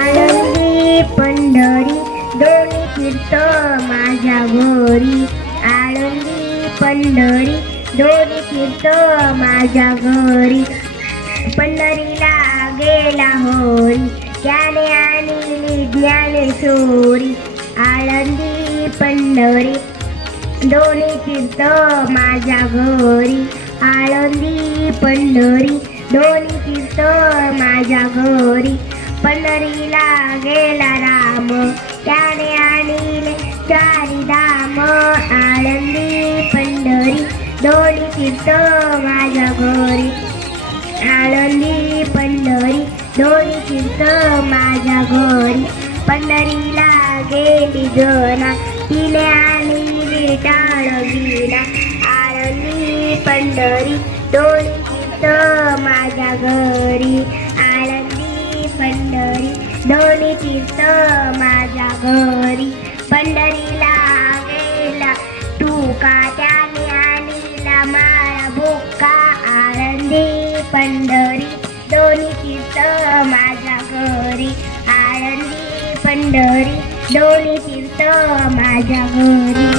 आळंदी पंढरी दोन्ही तीर्थ माझ्या घरी. आळंदी पंढरी दोन्ही तीर्थ माझ्या घरी. पंढरीला गेला होरी त्याने आणली ज्ञानेश्वरी. आळंदी पंढरी दोन्ही तीर्थ माझ्या घरी. आळंदी पंढरी दोन्ही तीर्थ माझ्या घरी. पंढरीला गेला राम त्याने आणले चारी धाम. आळंदी पंढरी दोन्ही तीर्थ माझ्या घरी. आळंदी पंढरी दोन्ही तीर्थ माझ्या घरी. पंढरीला गेली जना तिने आणली टाळगीला. आळंदी पंढरी दोन्ही तीर्थ माझ्या घरी. आळंदी पंढरी दोन्ही तीर्थ माझ्या घरी. पंढरीला गेला तुका त्याने आणला माळा बुक्का. आळंदी पंढरी दोन्ही तीर्थ माझ्या घरी. आळंदी पंढरी दोन्ही तीर्थ माझ्या घरी.